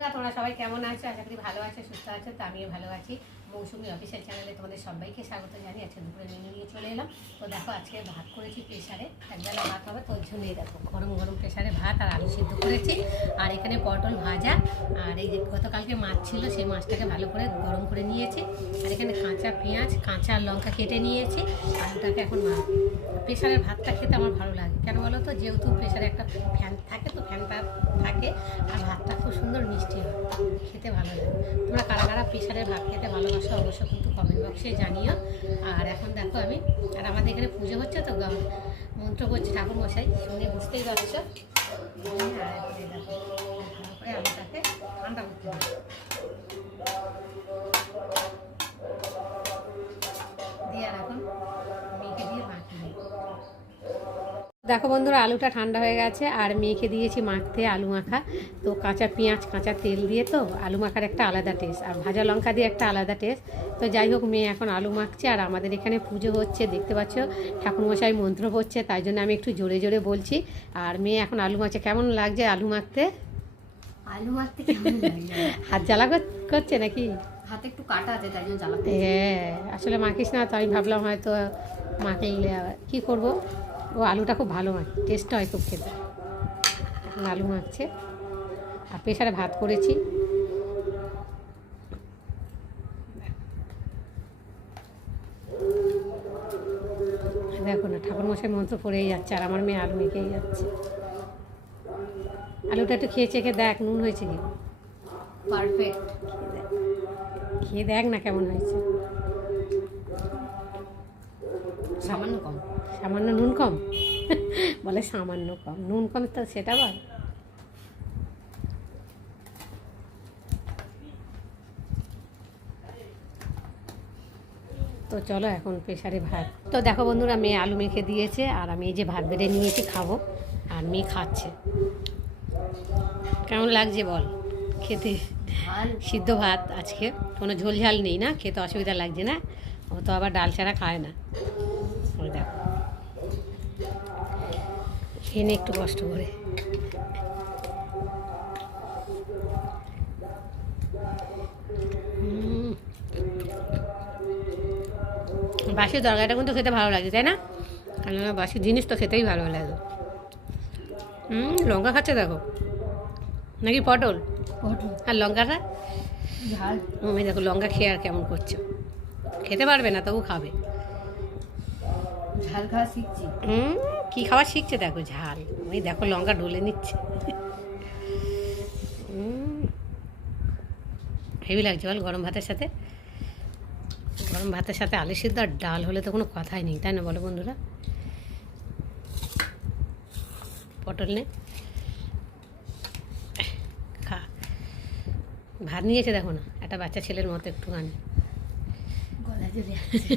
তোমরা সবাই কেমন আছো? আশা করি ভালো আছো, সুস্থ আছো। তো আমিও ভালো আছি। মৌসুমি অফিসিয়াল চ্যানেলে তোমাদের সবাইকে স্বাগত জানিয়ে আজকে দুপুরে মেনু নিয়ে চলে এলাম। তো দেখো আজকে ভাত করেছি প্রেশারে, একবেলা ভাত হবে, তো ওই জন্যই দেখো গরম গরম প্রেশারে ভাত আর আলু সিদ্ধ করেছি। আর এখানে পটল ভাজা, আর এই যে গতকালকে মাছ ছিল সেই মাছটাকে ভালো করে গরম করে নিয়েছি। আর এখানে কাঁচা পেঁয়াজ, কাঁচা লঙ্কা কেটে নিয়েছি। আলুটাকে এখন প্রেশারের ভাতটা খেতে আমার ভালো লাগে, কেন বলো তো? যেহেতু প্রেশারে একটা ফ্যান থাকে, তো ফ্যানটা থাকে আর ভাতটা খুব সুন্দর মিষ্টি হয়, খেতে ভালো লাগে। তোমরা কারা কারা প্রেশারের ভাত খেতে ভালোবাসো অবশ্যই কিন্তু কমেন্ট বক্সে জানিও। আর এখন দেখো আমি, আর আমাদের এখানে পুজো হচ্ছে, তো মন্ত্র করছে ঠাকুর মশাই, শুনে বুঝতেই পারছো। আর এখন এই দেখো ভালো করে আলুটাকে ঠান্ডা করতে হবে, দিয়ে আর এখন মেখে দিয়ে মাখিয়ে দিই। দেখো বন্ধুরা, আলুটা ঠান্ডা হয়ে গেছে আর মেখে দিয়েছি মাখতে আলু মাখা। তো কাঁচা পেঁয়াজ, কাঁচা তেল দিয়ে তো আলু মাখার একটা আলাদা টেস্ট, আর ভাজা লঙ্কা দিয়ে একটা আলাদা টেস্ট। তো যাই হোক, মেয়ে এখন আলু মাখছে আর আমাদের এখানে পুজো হচ্ছে, দেখতে পাচ্ছ ঠাকুরমশাই মন্ত্র পড়ছে, তাই জন্য আমি একটু জোরে জোরে বলছি। আর মেয়ে এখন আলু মাখছে। কেমন লাগছে আলু মাখতে? আলু মাখতে কেমন লাগে? হাত জ্বালা করছে নাকি? হাতে একটু কাটা আছে, তাই জন্য জ্বালাতে। হ্যাঁ, আসলে মাখিস না, তো আমি ভাবলাম হয়তো মাখলে কী করবো। ও আলুটা খুব ভালো মাখ, টেস্ট হয় খুব খেতে। এখন আলু মাখছে আর প্রেশারে ভাত করেছি। দেখো না, ঠাকুরমশাই মন্ত্র পড়েই যাচ্ছে আর আমার মেয়ে আলু মেখেই যাচ্ছে। আলুটা একটু খেয়ে চেখে দেখ নুন হয়েছে কি। পারফেক্ট। খেয়ে দেখ না কেমন হয়েছে। সামান্য কম। সামান্য নুন কম? বলে সামান্য কম, নুন কম তো সেটা বল। তো চলো এখন প্রেশারে ভাত। তো দেখো বন্ধুরা, মেয়ে আলু মেখে দিয়েছে আর আমি এই যে ভাত বেড়ে নিয়েছি খাবো, আর মেয়ে খাচ্ছে। কেমন লাগছে বল খেতে? সিদ্ধ ভাত আজকে, কোনো ঝোল ঝাল নেই না, খেতে অসুবিধা লাগছে না। ও তো আবার ডাল ছাড়া খায় না। ওই দেখো খেয়ে নে একটু কষ্ট করে। বাসি তরকারিটা কিন্তু খেতে ভালো লাগে, তাই না? কেন বাসি জিনিস তো খেতেই ভালো লাগে। লঙ্কা খাচ্ছে দেখো, নাকি পটল আর লঙ্কাটা ঝাল। আমি দেখো লঙ্কা খেয়ে আর কেমন করছো, খেতে পারবে না তবু খাবে। ঝাল খাওয়া শিখছি। কী খাবার শিখছে দেখো, ঝাল। আমি দেখো লঙ্কা ডলে নিচ্ছে। হেভি লাগছে বল গরম ভাতের সাথে। গরম ভাতের সাথে আলু সিদ্ধ আর ডাল হলে তো কোনো কথাই নেই, তাই না বলো বন্ধুরা? পটল নে, খা। ভাত নিয়েছে দেখো না, একটা বাচ্চা ছেলের মতো একটুখানি। গলা চলে যাচ্ছে।